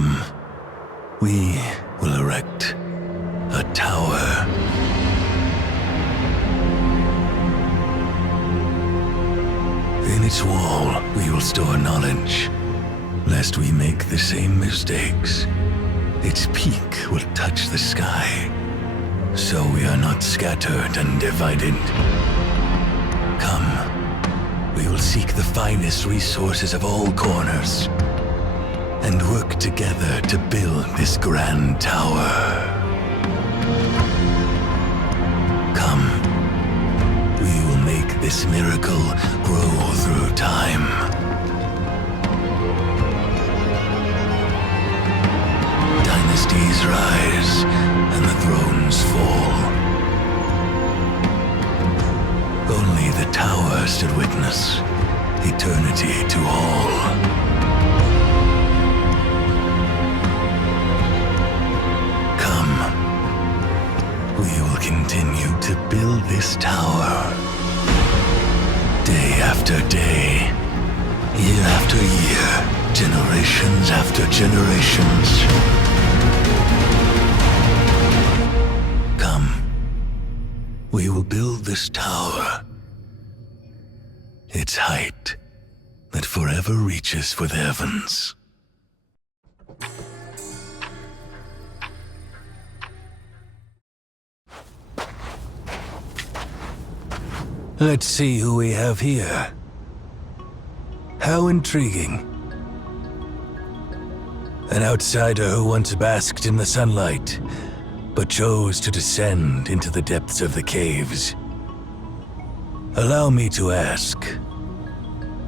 Come, we will erect a tower. In its wall, we will store knowledge, lest we make the same mistakes. Its peak will touch the sky, so we are not scattered and divided. Come, we will seek the finest resources of all corners, and work together to build this grand tower. Come, we will make this miracle grow through time. Dynasties rise and the thrones fall. Only the tower stood witness, eternity to all. We will continue to build this tower. Day after day, year after year, generations after generations. Come, we will build this tower. Its height that forever reaches for the heavens. Let's see who we have here. How intriguing. An outsider who once basked in the sunlight, but chose to descend into the depths of the caves. Allow me to ask,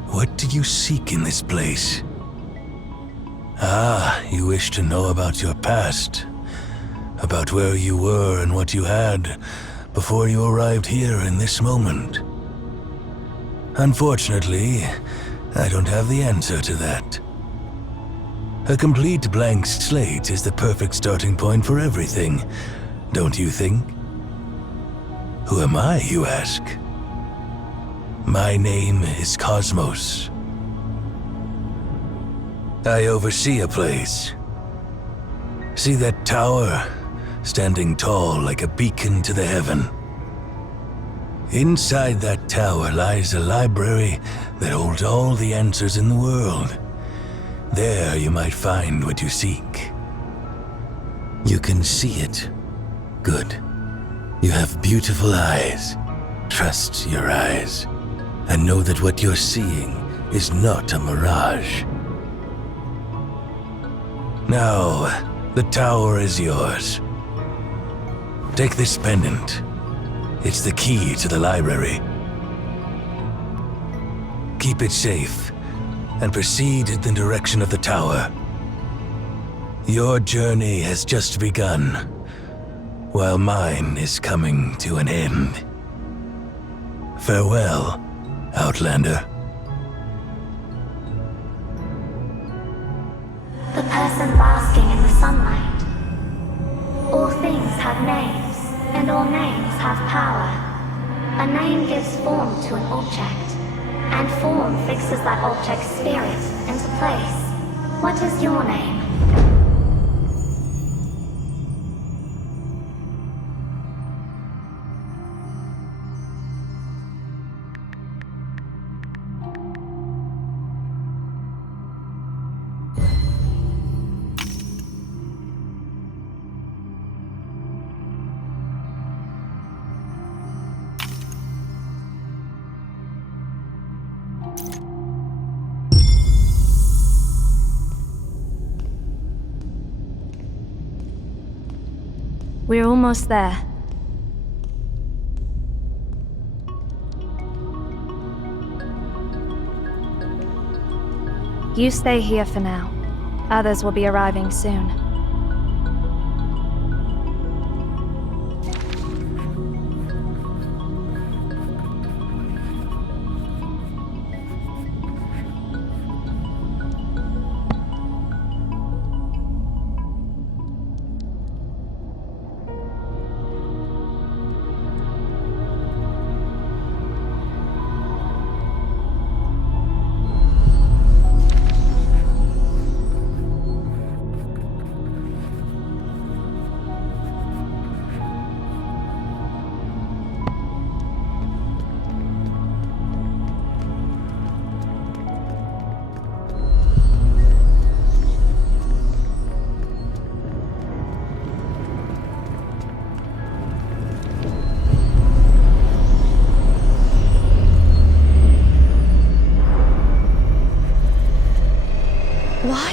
what do you seek in this place? Ah, you wish to know about your past, about where you were and what you had, before you arrived here in this moment. Unfortunately, I don't have the answer to that. A complete blank slate is the perfect starting point for everything, don't you think? Who am I, you ask? My name is Cosmos. I oversee a place. See that tower? Standing tall like a beacon to the heaven. Inside that tower lies a library that holds all the answers in the world. There you might find what you seek. You can see it. Good. You have beautiful eyes. Trust your eyes, and know that what you're seeing is not a mirage. Now, the tower is yours. Take this pendant. It's the key to the library. Keep it safe, and proceed in the direction of the tower. Your journey has just begun, while mine is coming to an end. Farewell, Outlander. The person basking in the sunlight. All things have names, and all names have power. A name gives form to an object, and form fixes that object's spirit into place. What is your name? We're almost there. You stay here for now. Others will be arriving soon.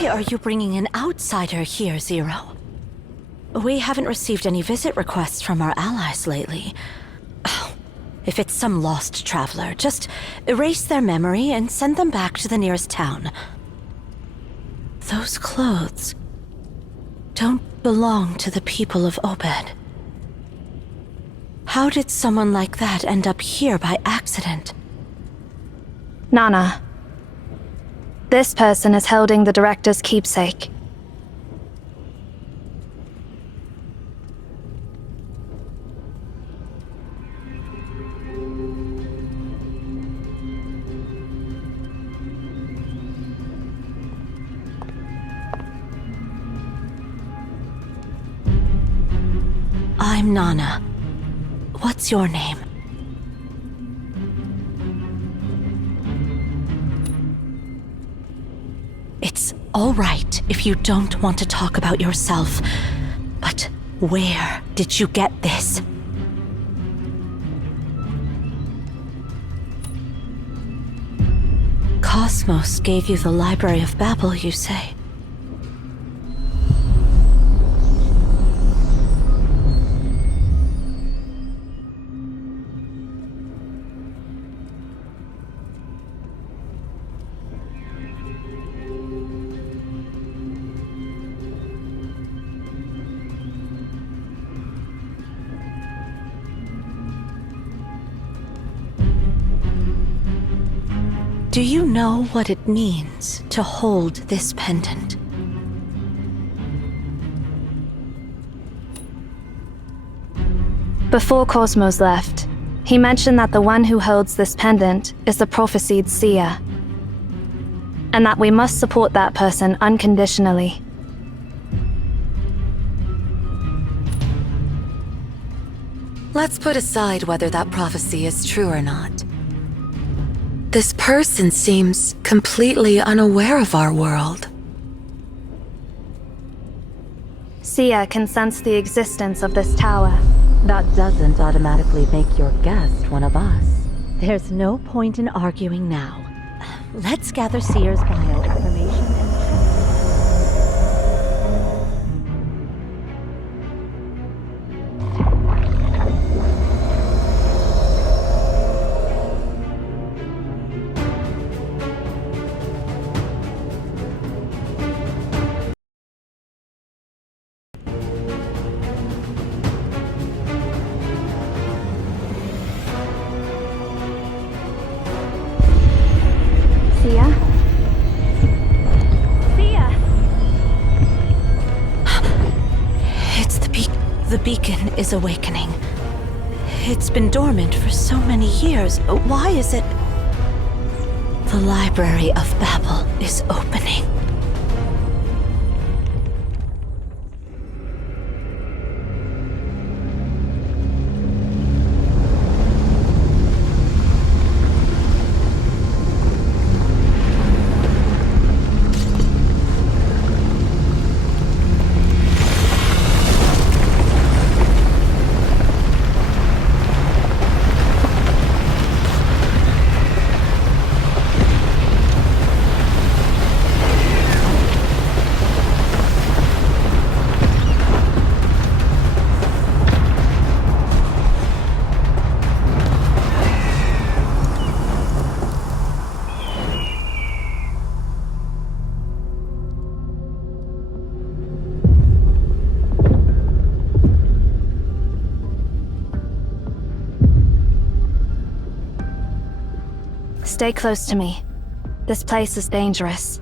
are you bringing an outsider here, Zero? We haven't received any visit requests from our allies lately. Oh, if it's some lost traveler, just erase their memory and send them back to the nearest town. Those clothes don't belong to the people of Obed. How did someone like that end up here by accident? Nana. This person is holding the director's keepsake. I'm Nana. What's your name? It's all right if you don't want to talk about yourself, but where did you get this? Cosmos gave you the Library of Babel, you say? Do you know what it means to hold this pendant? Before Cosmos left, he mentioned that the one who holds this pendant is the prophesied seer, and that we must support that person unconditionally. Let's put aside whether that prophecy is true or not. This person seems completely unaware of our world. Seer can sense the existence of this tower. That doesn't automatically make your guest one of us. There's no point in arguing now. Let's gather Seer's bio information and... Seer? Seer! It's the beacon is awakening. It's been dormant for so many years. Why is it... The Library of Babel is opening. Stay close to me. This place is dangerous.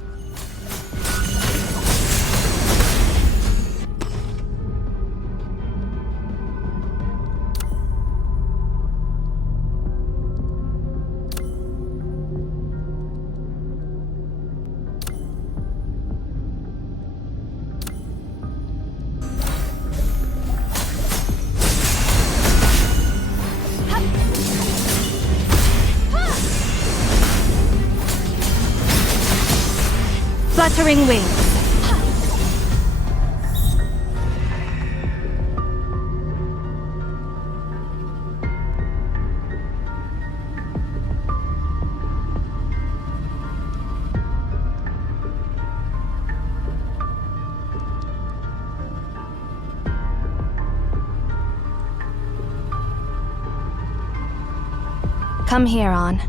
Fluttering wings. Come here, On.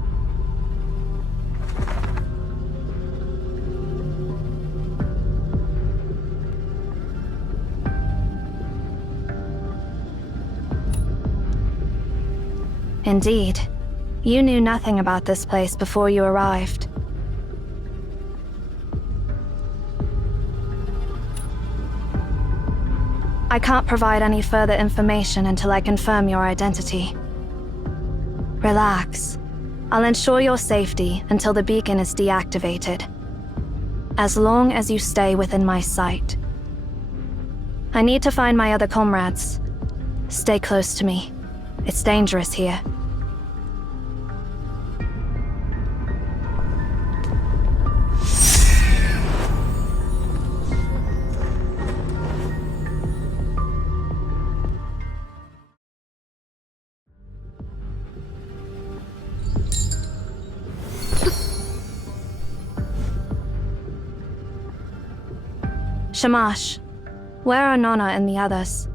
Indeed. You knew nothing about this place before you arrived. I can't provide any further information until I confirm your identity. Relax. I'll ensure your safety until the beacon is deactivated. As long as you stay within my sight. I need to find my other comrades. Stay close to me. It's dangerous here. Shamash, where are Nona and the others?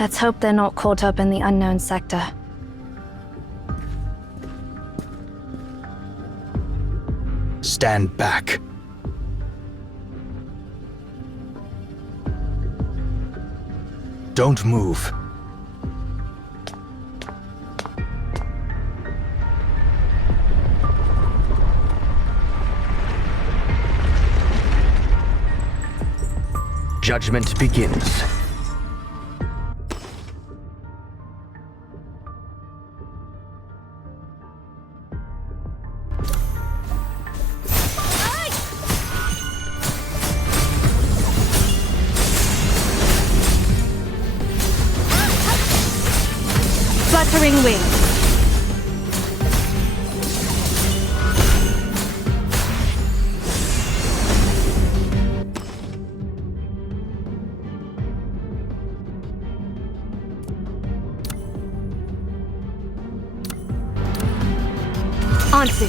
Let's hope they're not caught up in the unknown sector. Stand back. Don't move. Judgment begins. Fluttering wings. Ansu,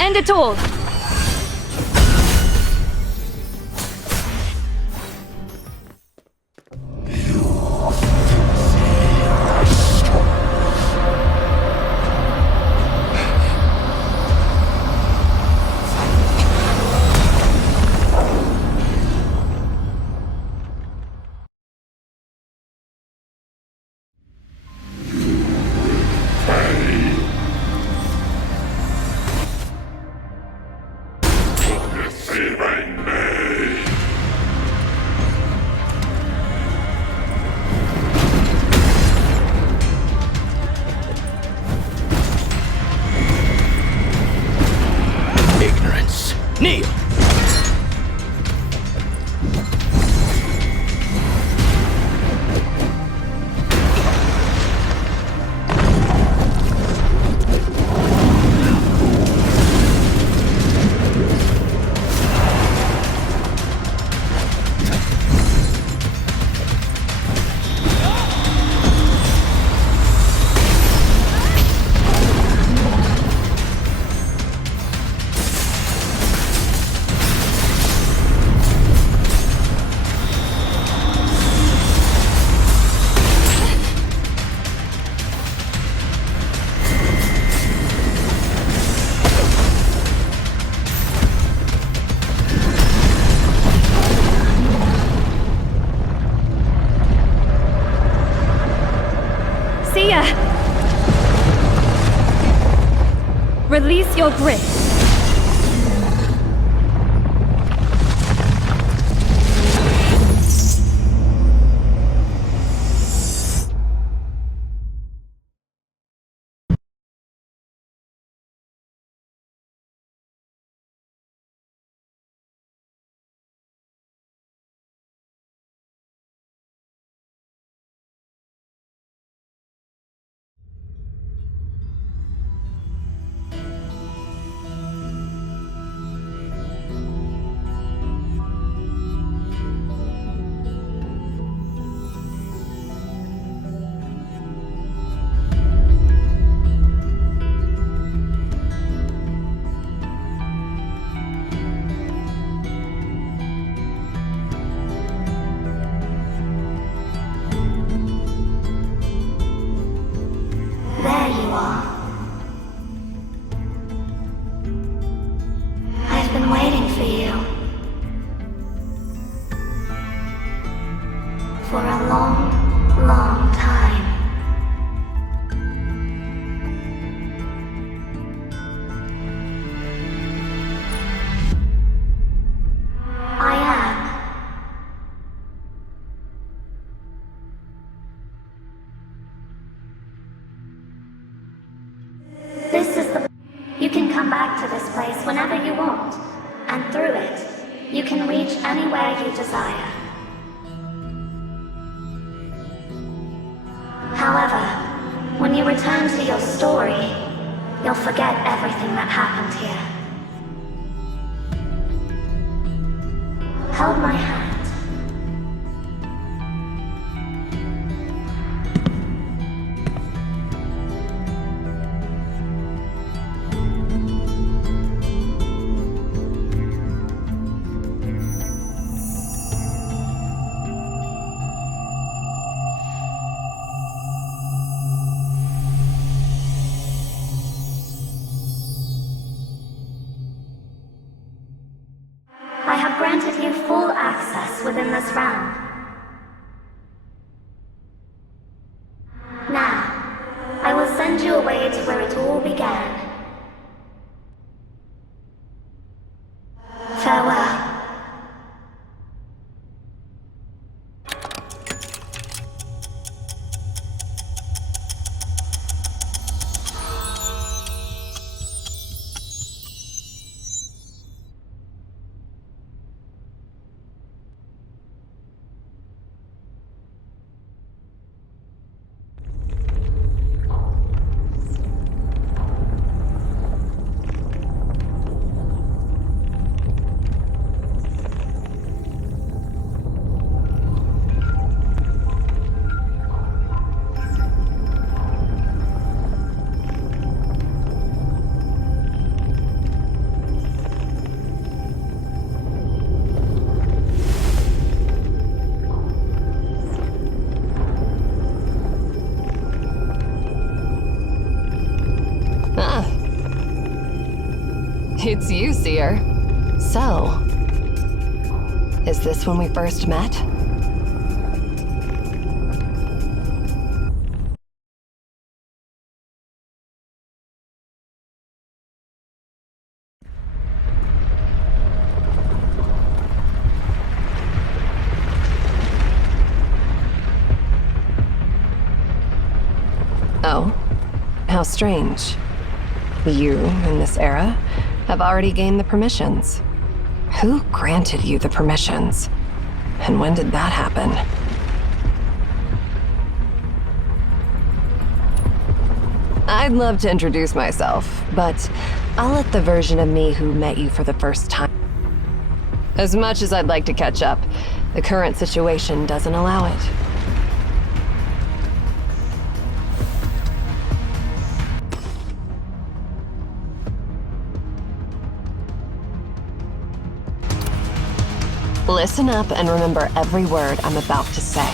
end it all! Ignorance. Kneel! Sia! Release your grip. For a long, long time. I am. This is the... You can come back to this place whenever you want, and through it, you can reach anywhere you desire. However, when you return to your story, you'll forget everything that happened here. Hold my hand. I have granted you full access within this realm. Now, I will send you away to where it all began. Farewell. It's you, Seer. So, is this when we first met? Oh, how strange. You, in this era, have already gained the permissions. Who granted you the permissions? And when did that happen? I'd love to introduce myself, but I'll let the version of me who met you for the first time. As much as I'd like to catch up, the current situation doesn't allow it. Listen up and remember every word I'm about to say.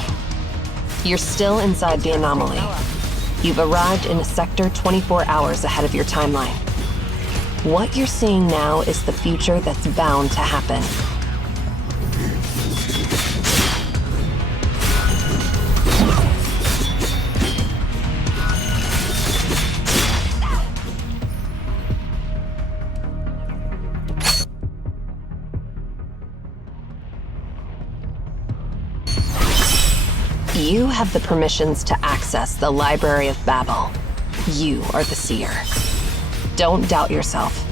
You're still inside the anomaly. You've arrived in a sector 24 hours ahead of your timeline. What you're seeing now is the future that's bound to happen. You have the permissions to access the Library of Babel. You are the Seer. Don't doubt yourself.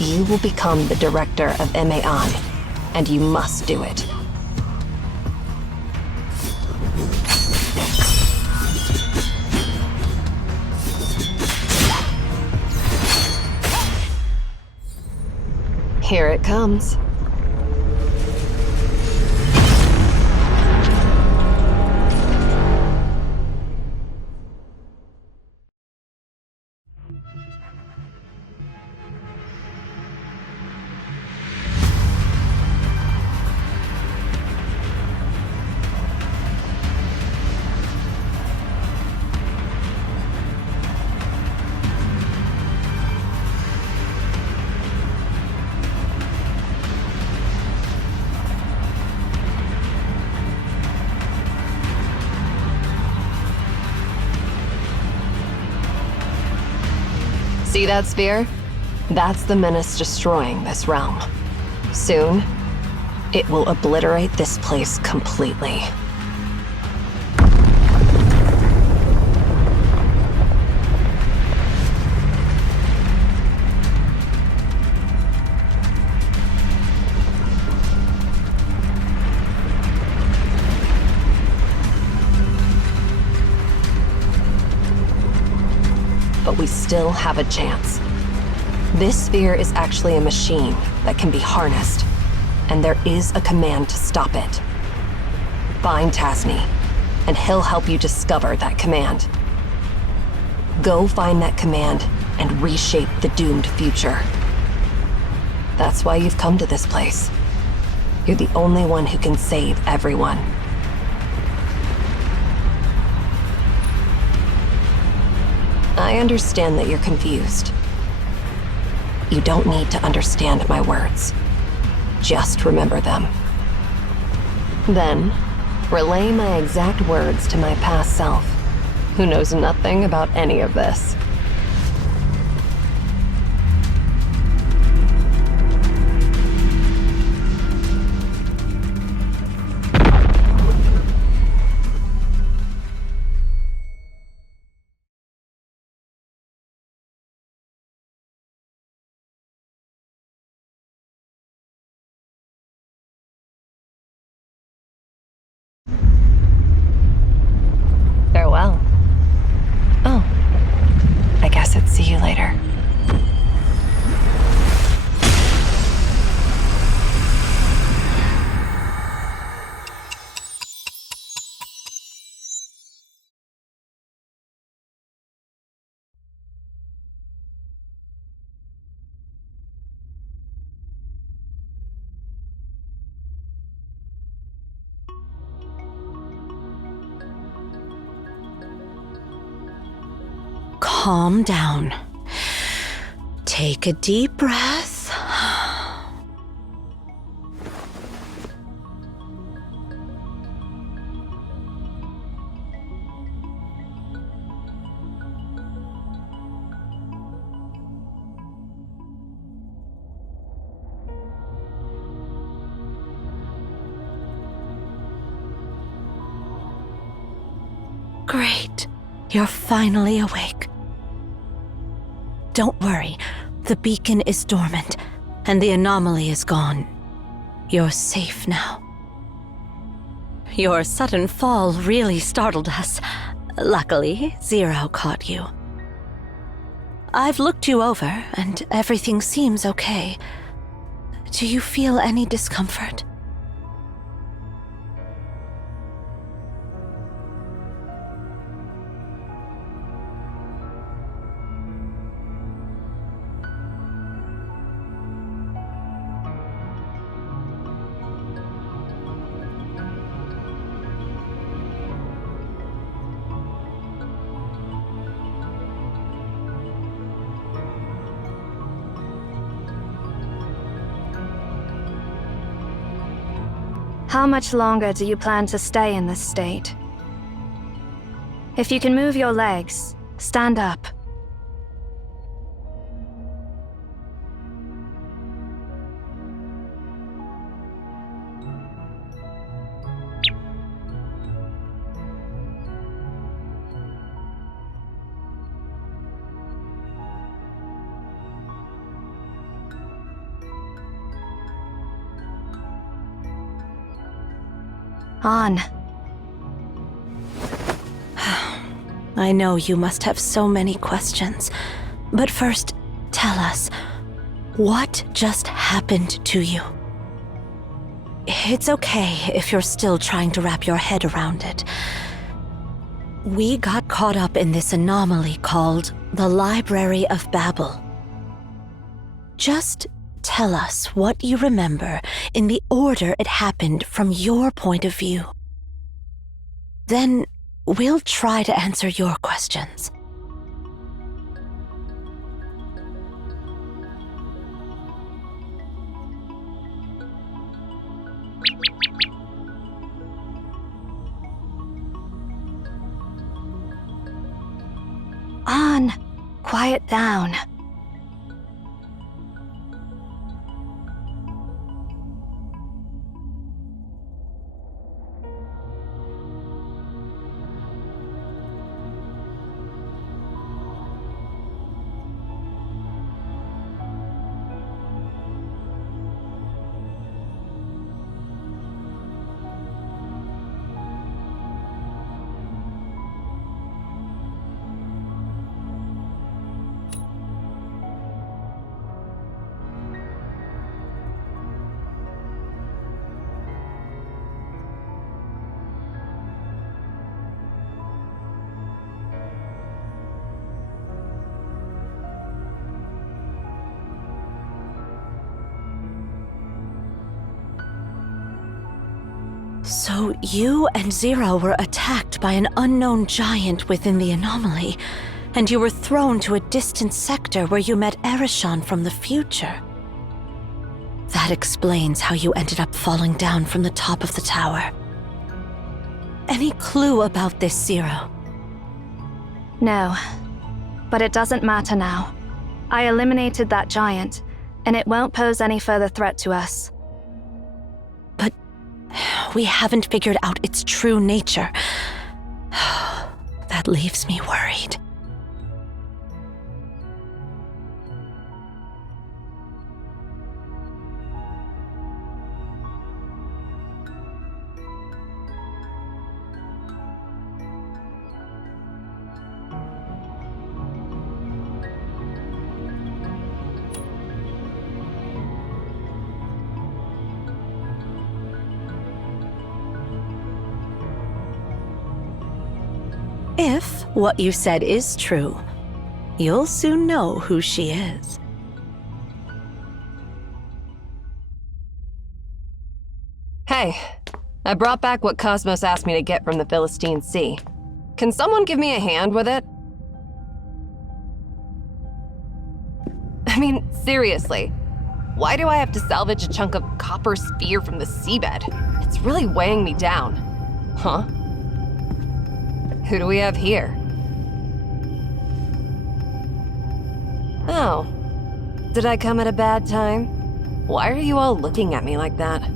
You will become the director of MAON, and you must do it. Here it comes. See that sphere? That's the menace destroying this realm. Soon, it will obliterate this place completely. But we still have a chance. This sphere is actually a machine that can be harnessed, and there is a command to stop it. Find Tasni, and he'll help you discover that command. Go find that command and reshape the doomed future. That's why you've come to this place. You're the only one who can save everyone. I understand that you're confused. You don't need to understand my words. Just remember them. Then, relay my exact words to my past self, who knows nothing about any of this. Farewell. Oh, I guess it's see you later. Calm down. Take a deep breath. Great. You're finally awake. Don't worry. The beacon is dormant, and the anomaly is gone. You're safe now. Your sudden fall really startled us. Luckily, Zero caught you. I've looked you over, and everything seems okay. Do you feel any discomfort? How much longer do you plan to stay in this state? If you can move your legs, stand up. On. I know you must have so many questions, but first, tell us, what just happened to you? It's okay if you're still trying to wrap your head around it. We got caught up in this anomaly called the Library of Babel. Just tell us what you remember in the order it happened from your point of view. Then we'll try to answer your questions. On. Quiet down. So you and Zero were attacked by an unknown giant within the anomaly, and you were thrown to a distant sector where you met Ereshkigal from the future. That explains how you ended up falling down from the top of the tower. Any clue about this, Zero? No. But it doesn't matter now. I eliminated that giant, and it won't pose any further threat to us. But we haven't figured out its true nature. That leaves me worried. If what you said is true, you'll soon know who she is. Hey, I brought back what Cosmos asked me to get from the Philistine Sea. Can someone give me a hand with it? I mean, seriously, why do I have to salvage a chunk of copper sphere from the seabed? It's really weighing me down. Huh? Who do we have here? Oh. Did I come at a bad time? Why are you all looking at me like that?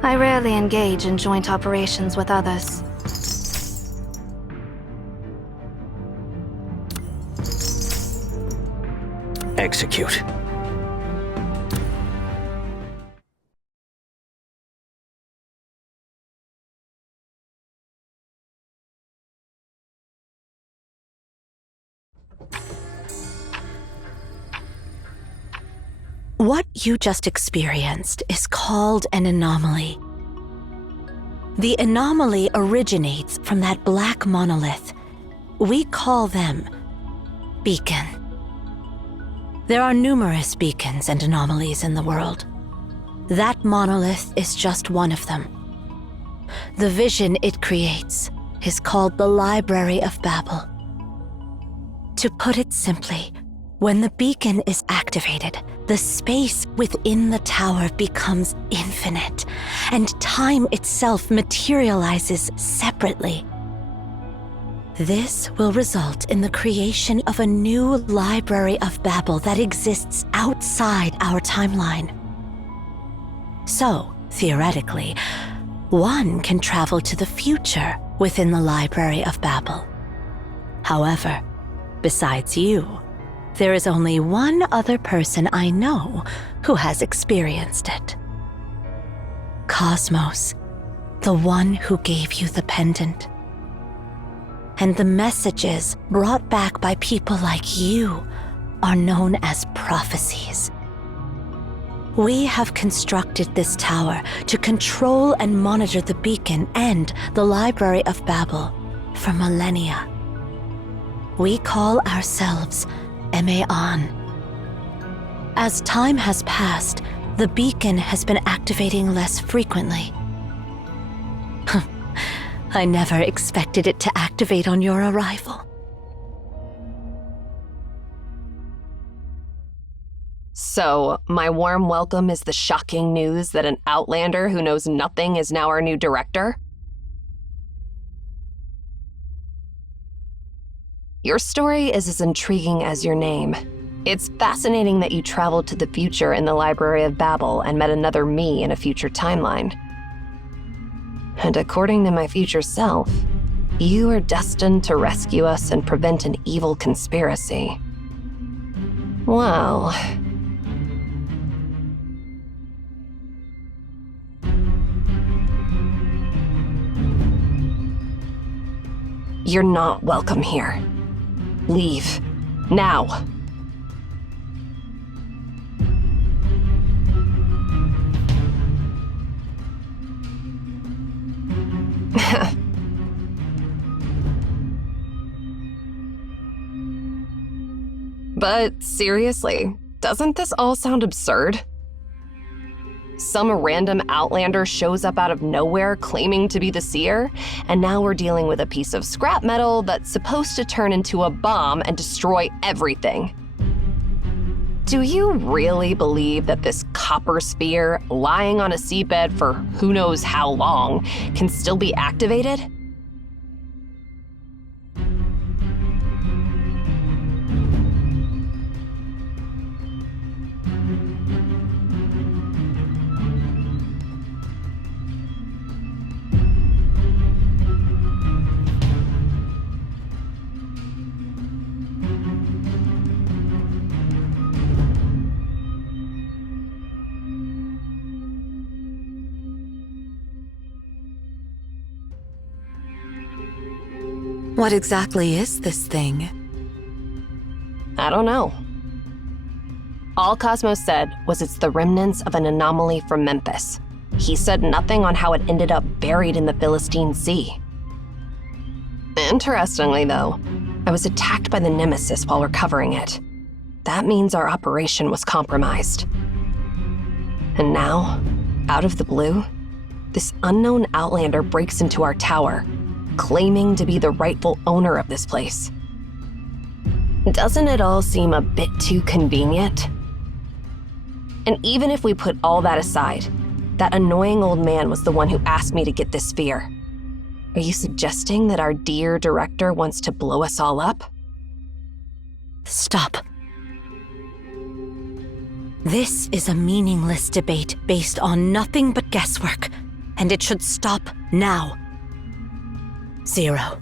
I rarely engage in joint operations with others. Execute. What you just experienced is called an anomaly. The anomaly originates from that black monolith. We call them Beacon. There are numerous beacons and anomalies in the world. That monolith is just one of them. The vision it creates is called the Library of Babel. To put it simply, when the beacon is activated, the space within the tower becomes infinite, and time itself materializes separately. This will result in the creation of a new Library of Babel that exists outside our timeline. So, theoretically, one can travel to the future within the Library of Babel. However, besides you, there is only one other person I know who has experienced it. Cosmos, the one who gave you the pendant. And the messages brought back by people like you are known as prophecies. We have constructed this tower to control and monitor the beacon and the Library of Babel for millennia. We call ourselves Emeon. As time has passed, the beacon has been activating less frequently. I never expected it to activate on your arrival. So, my warm welcome is the shocking news that an Outlander who knows nothing is now our new director? Your story is as intriguing as your name. It's fascinating that you traveled to the future in the Library of Babel and met another me in a future timeline. And according to my future self, you are destined to rescue us and prevent an evil conspiracy. Well... you're not welcome here. Leave. Now. But seriously, doesn't this all sound absurd? Some random Outlander shows up out of nowhere claiming to be the Seer, and now we're dealing with a piece of scrap metal that's supposed to turn into a bomb and destroy everything. Do you really believe that this copper sphere, lying on a seabed for who knows how long, can still be activated? What exactly is this thing? I don't know. All Cosmos said was it's the remnants of an anomaly from Memphis. He said nothing on how it ended up buried in the Philistine Sea. Interestingly, though, I was attacked by the Nemesis while recovering it. That means our operation was compromised. And now, out of the blue, this unknown Outlander breaks into our tower, claiming to be the rightful owner of this place. Doesn't it all seem a bit too convenient? And even if we put all that aside, that annoying old man was the one who asked me to get this sphere. Are you suggesting that our dear director wants to blow us all up? Stop. This is a meaningless debate based on nothing but guesswork, and it should stop now. Zero,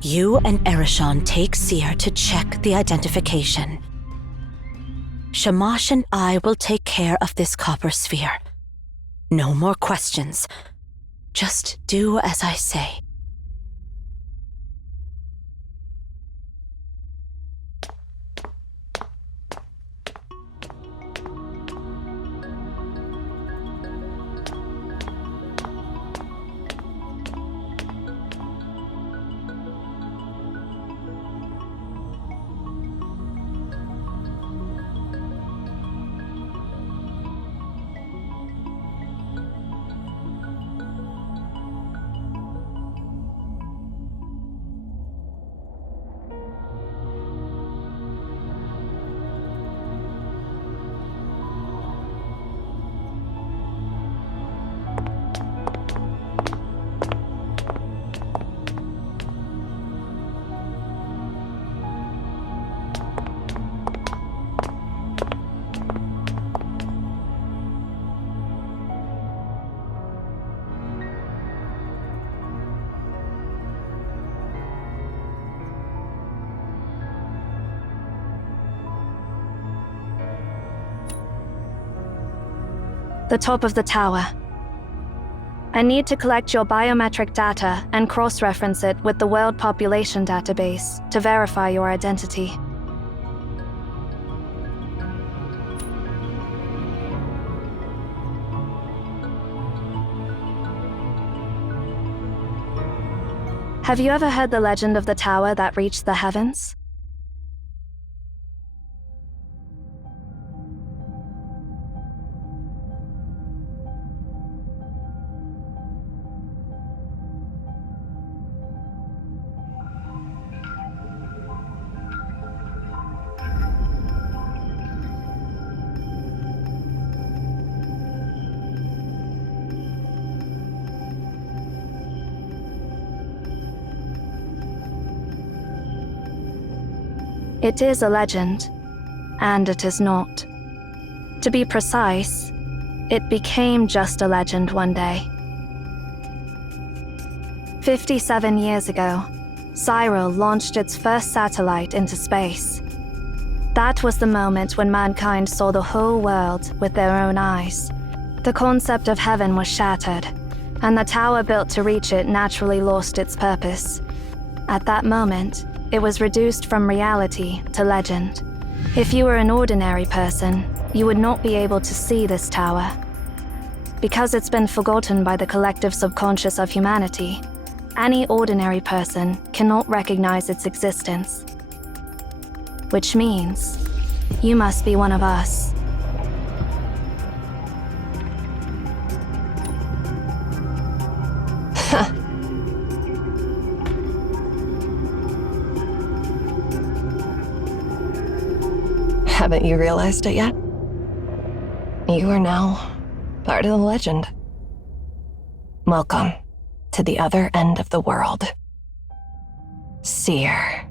you and Erishon take Seer to check the identification. Shamash and I will take care of this copper sphere. No more questions. Just do as I say. the top of the tower. I need to collect your biometric data and cross-reference it with the World Population Database to verify your identity. Have you ever heard the legend of the tower that reached the heavens? It is a legend, and it is not. To be precise, it became just a legend one day. 57 years ago, Cyril launched its first satellite into space. That was the moment when mankind saw the whole world with their own eyes. The concept of heaven was shattered, and the tower built to reach it naturally lost its purpose. At that moment, it was reduced from reality to legend. If you were an ordinary person, you would not be able to see this tower. Because it's been forgotten by the collective subconscious of humanity, any ordinary person cannot recognize its existence. Which means, you must be one of us. Haven't you realized it yet? You are now part of the legend. Welcome to the other end of the world. Seer.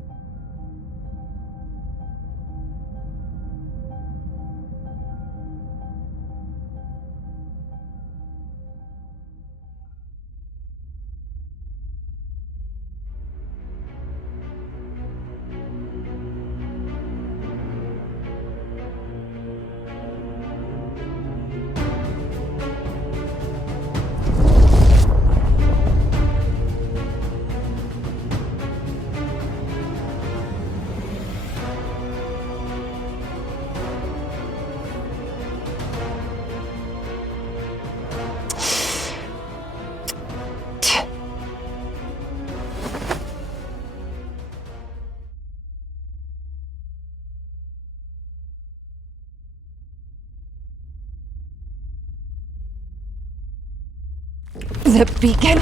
The beacon?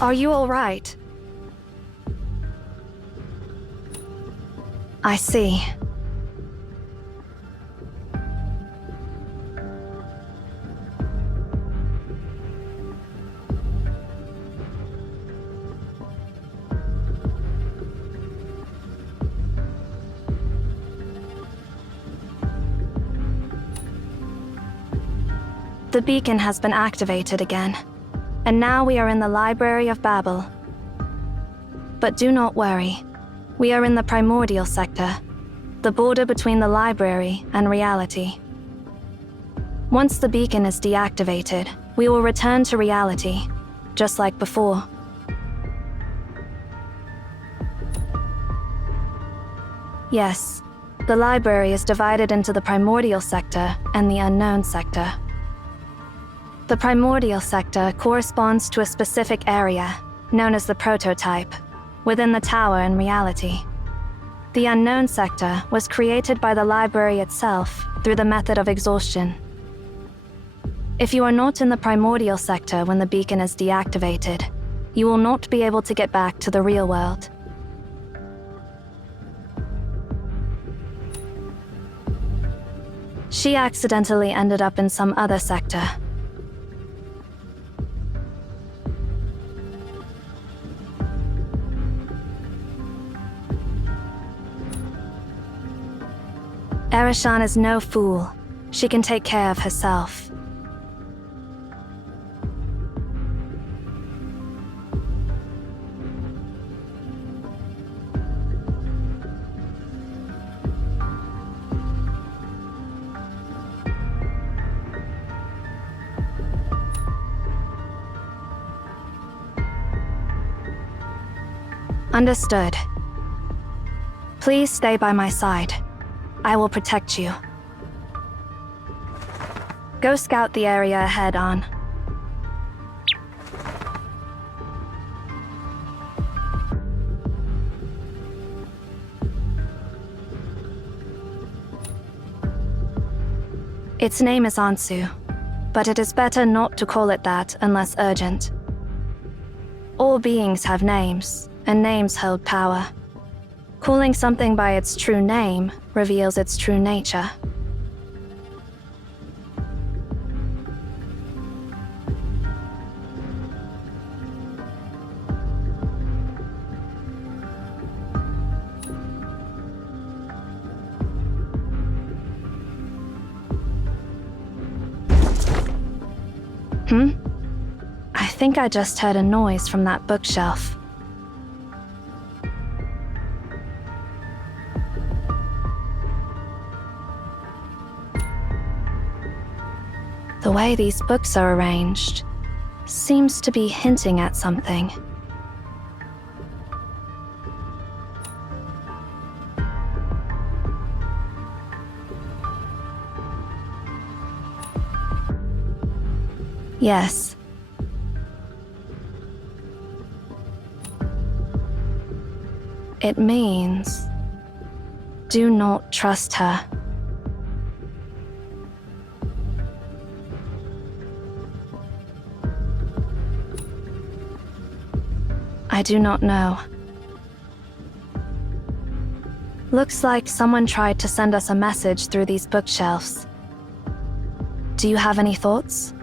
Are you all right? I see. The beacon has been activated again. And now we are in the Library of Babel. But do not worry. We are in the primordial sector, the border between the library and reality. Once the beacon is deactivated, we will return to reality, just like before. Yes, the library is divided into the primordial sector and the unknown sector. The primordial sector corresponds to a specific area, known as the prototype, within the tower in reality. The unknown sector was created by the library itself through the method of exhaustion. If you are not in the primordial sector when the beacon is deactivated, you will not be able to get back to the real world. She accidentally ended up in some other sector. Erishan is no fool. She can take care of herself. Understood. Please stay by my side. I will protect you. Go scout the area ahead, On. Its name is Ansu, but it is better not to call it that unless urgent. All beings have names, and names hold power. Calling something by its true name reveals its true nature. I think I just heard a noise from that bookshelf. The way these books are arranged seems to be hinting at something. Yes. It means, do not trust her. I do not know. Looks like someone tried to send us a message through these bookshelves. Do you have any thoughts?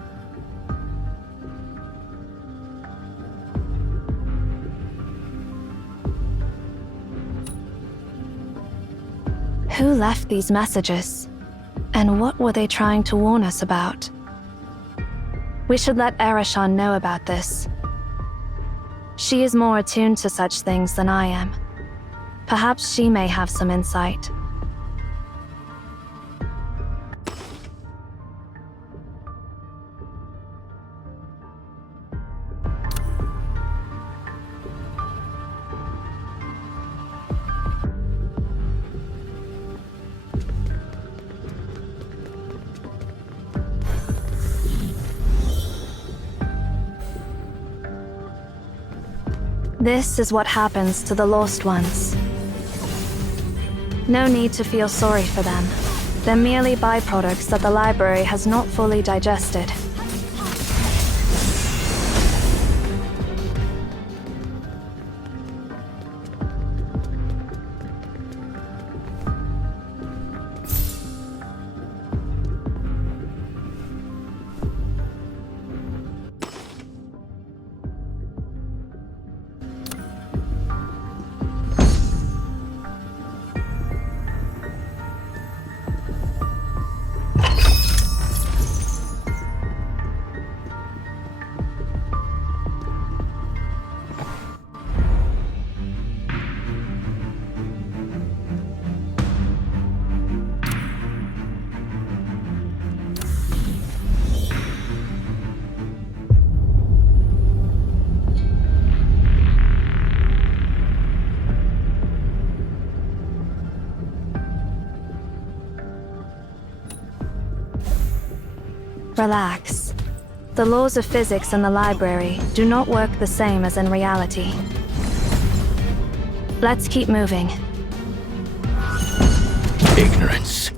Who left these messages? And what were they trying to warn us about? We should let Erishan know about this. She is more attuned to such things than I am. Perhaps she may have some insight. This is what happens to the lost ones. No need to feel sorry for them. They're merely byproducts that the library has not fully digested. Relax. The laws of physics in the library do not work the same as in reality. Let's keep moving. Ignorance.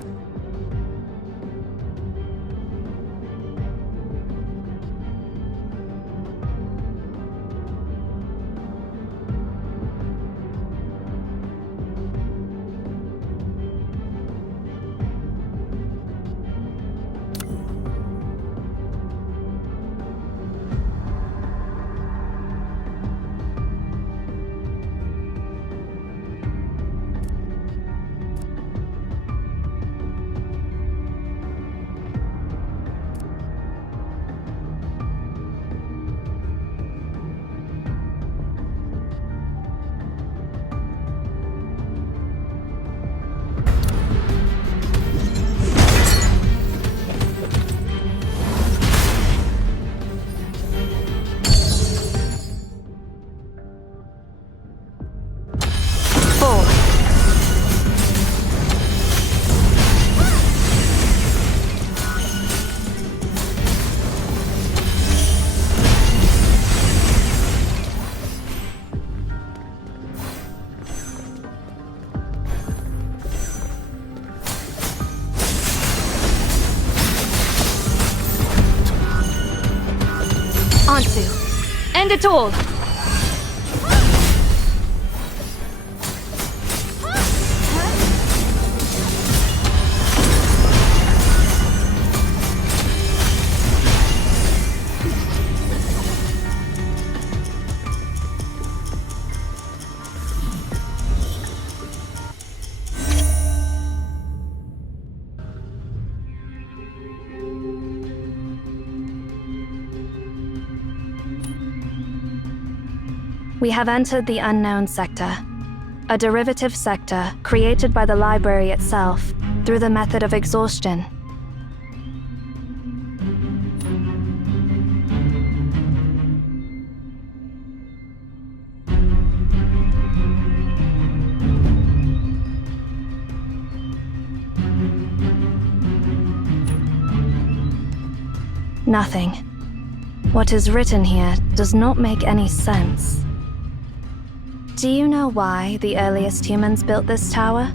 find it all! We have entered the unknown sector, a derivative sector created by the library itself through the method of exhaustion. Nothing. What is written here does not make any sense. Do you know why the earliest humans built this tower?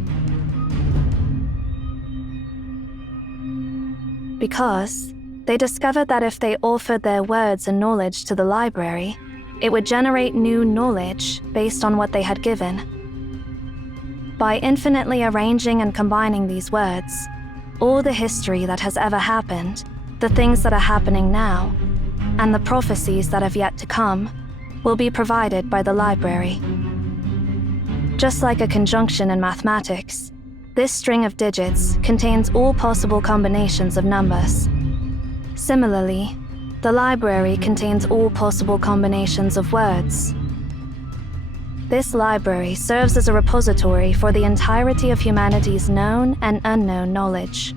Because they discovered that if they offered their words and knowledge to the library, it would generate new knowledge based on what they had given. By infinitely arranging and combining these words, all the history that has ever happened, the things that are happening now, and the prophecies that have yet to come, will be provided by the library. Just like a conjunction in mathematics, this string of digits contains all possible combinations of numbers. Similarly, the library contains all possible combinations of words. This library serves as a repository for the entirety of humanity's known and unknown knowledge.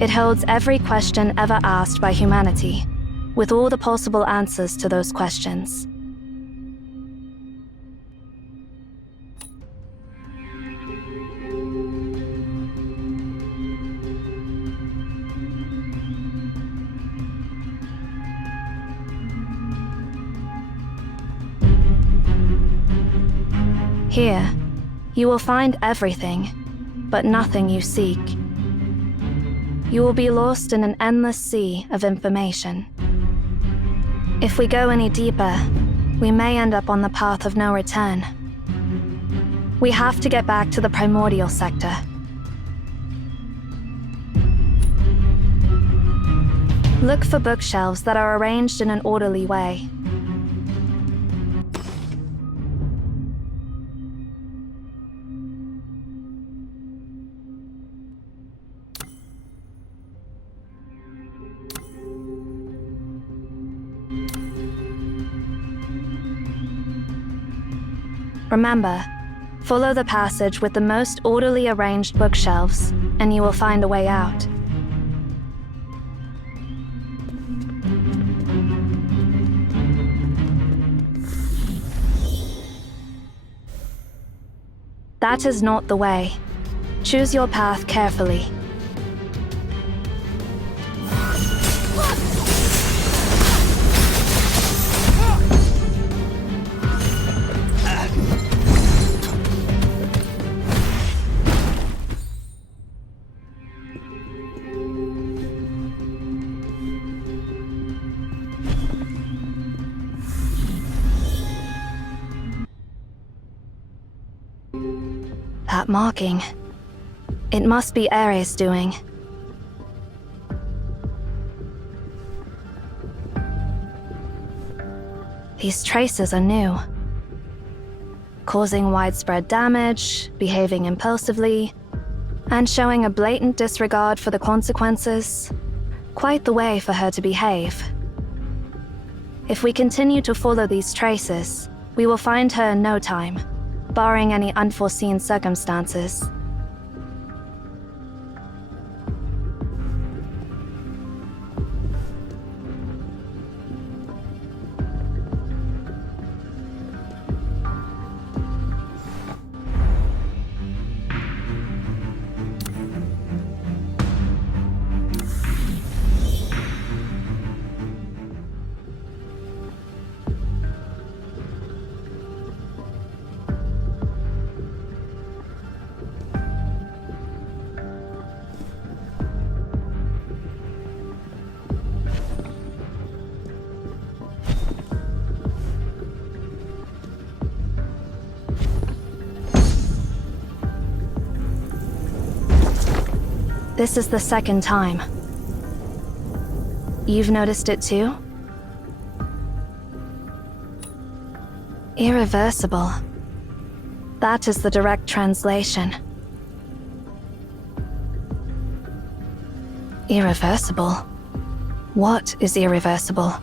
It holds every question ever asked by humanity, with all the possible answers to those questions. Here, you will find everything, but nothing you seek. You will be lost in an endless sea of information. If we go any deeper, we may end up on the path of no return. We have to get back to the primordial sector. Look for bookshelves that are arranged in an orderly way. Remember, follow the passage with the most orderly arranged bookshelves, and you will find a way out. That is not the way. Choose your path carefully. That marking. It must be Ares' doing. These traces are new. Causing widespread damage, behaving impulsively, and showing a blatant disregard for the consequences. Quite the way for her to behave. If we continue to follow these traces, we will find her in no time, barring any unforeseen circumstances. This is the second time. You've noticed it too? Irreversible. That is the direct translation. Irreversible? What is irreversible?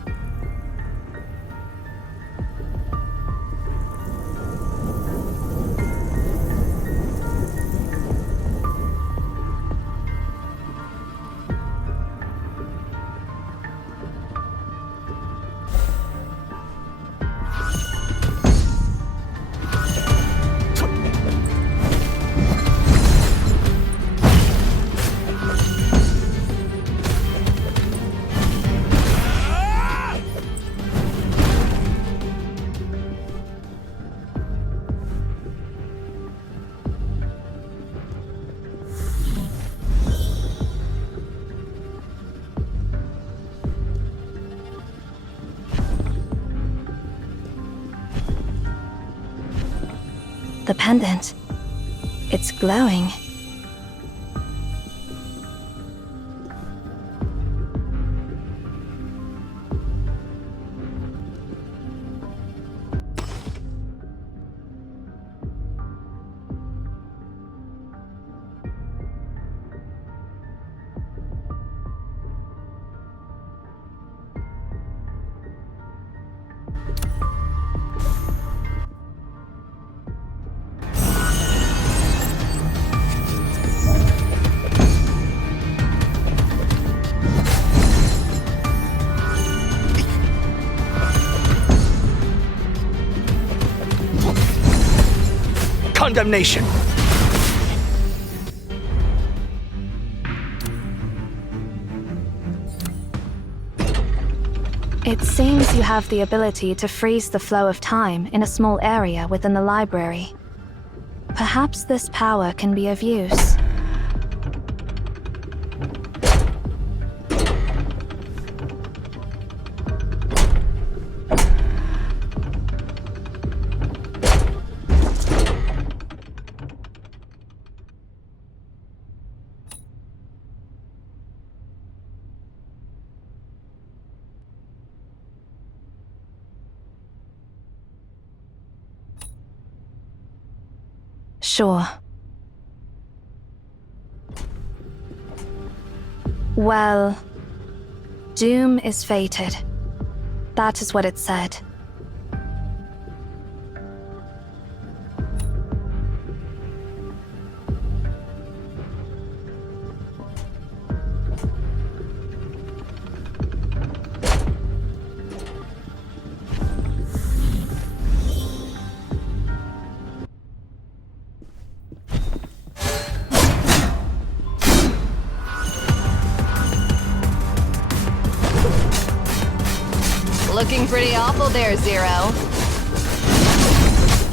The pendant. It's glowing. Condemnation! It seems you have the ability to freeze the flow of time in a small area within the library. Perhaps this power can be of use. Sure. Well, doom is fated. That is what it said. Looking pretty awful there, Zero.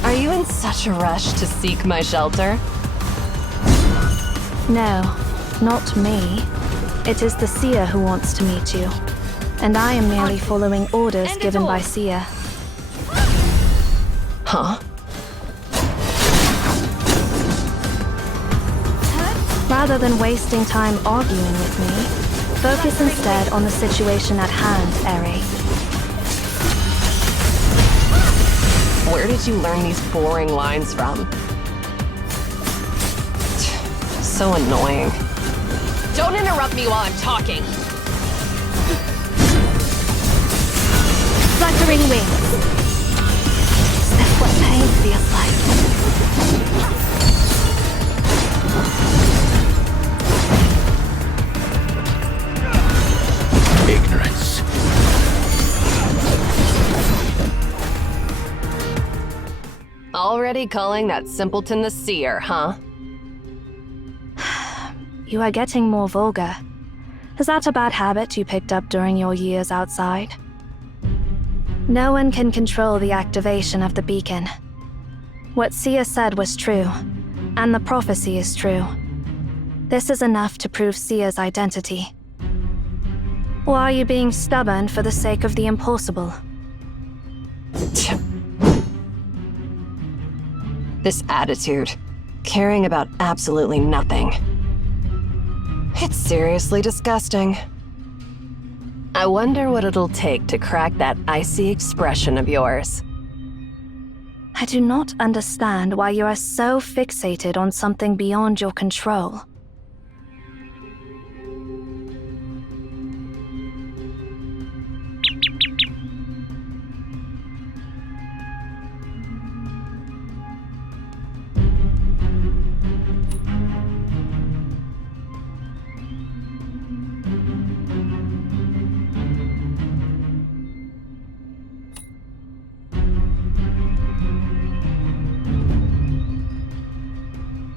Are you in such a rush to seek my shelter? No, not me. It is the seer who wants to meet you. And I am merely following orders given by seer. Huh? Rather than wasting time arguing with me, focus instead on the situation at hand, Eri. Where did you learn these boring lines from? So annoying. Don't interrupt me while I'm talking. Fluttering wings. Is this what pain feels like? Ignorance. Already calling that simpleton the seer, huh? You are getting more vulgar. Is that a bad habit you picked up during your years outside? No one can control the activation of the beacon. What Sia said was true, and the prophecy is true. This is enough to prove Sia's identity. Or are you being stubborn for the sake of the impossible? This attitude, caring about absolutely nothing. It's seriously disgusting. I wonder what it'll take to crack that icy expression of yours. I do not understand why you are so fixated on something beyond your control.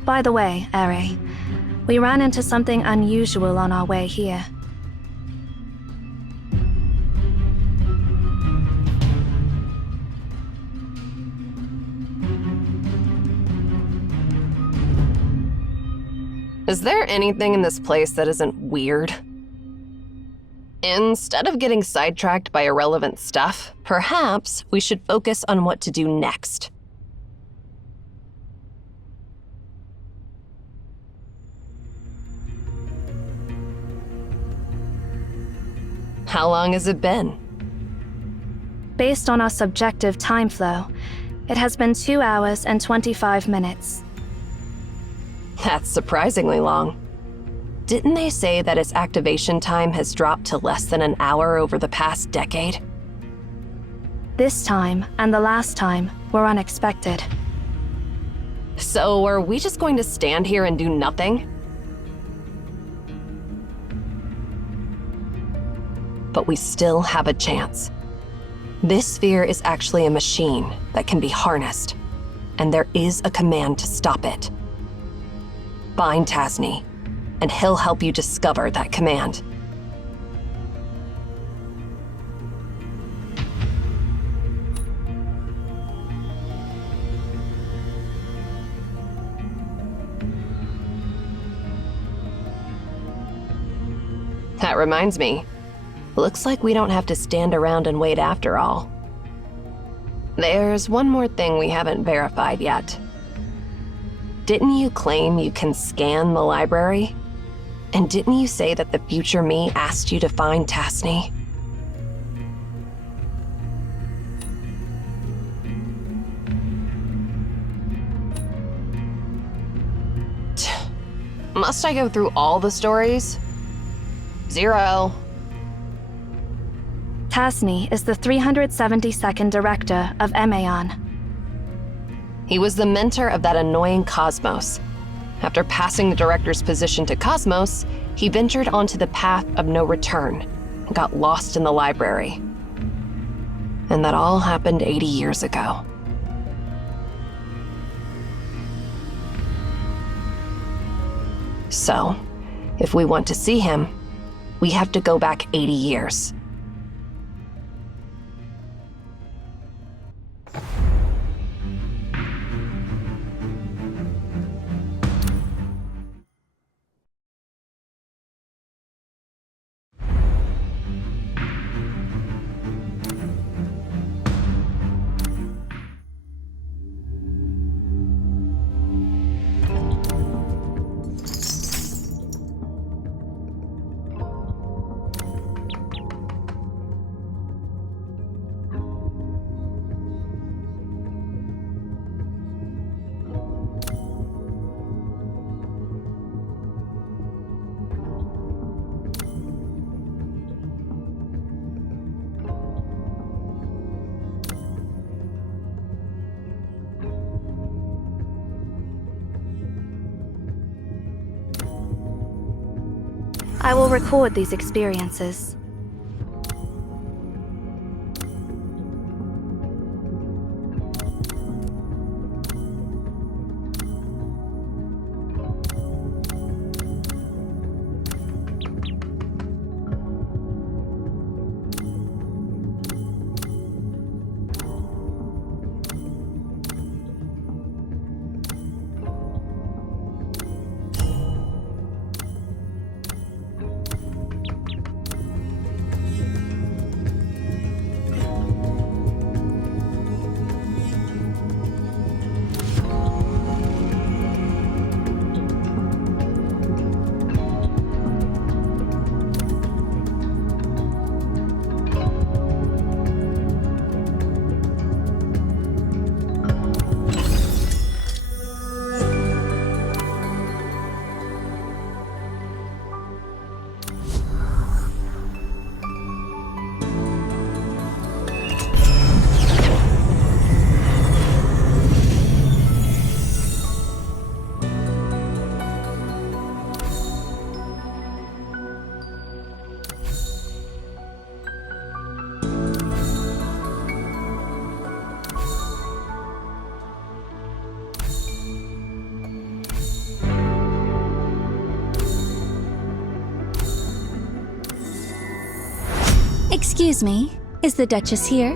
By the way, Eri, we ran into something unusual on our way here. Is there anything in this place that isn't weird? Instead of getting sidetracked by irrelevant stuff, perhaps we should focus on what to do next. How long has it been? Based on our subjective time flow, it has been 2 hours and 25 minutes. That's surprisingly long. Didn't they say that its activation time has dropped to less than an hour over the past decade? This time and the last time were unexpected. So are we just going to stand here and do nothing? But we still have a chance. This sphere is actually a machine that can be harnessed, and there is a command to stop it. Find Tasni, and he'll help you discover that command. That reminds me. Looks like we don't have to stand around and wait after all. There's one more thing we haven't verified yet. Didn't you claim you can scan the library? And didn't you say that the future me asked you to find Tasni? Must I go through all the stories? Zero. Tasni is the 372nd director of Emaon. He was the mentor of that annoying Cosmos. After passing the director's position to Cosmos, he ventured onto the path of no return and got lost in the library. And that all happened 80 years ago. So, if we want to see him, we have to go back 80 years. I will record these experiences. Excuse me, is the Duchess here?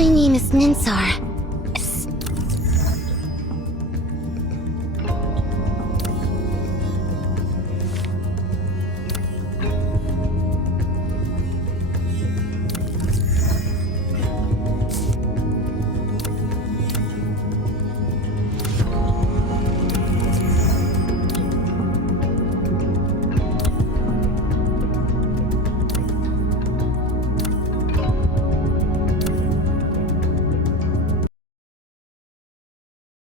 My name is Ninsar.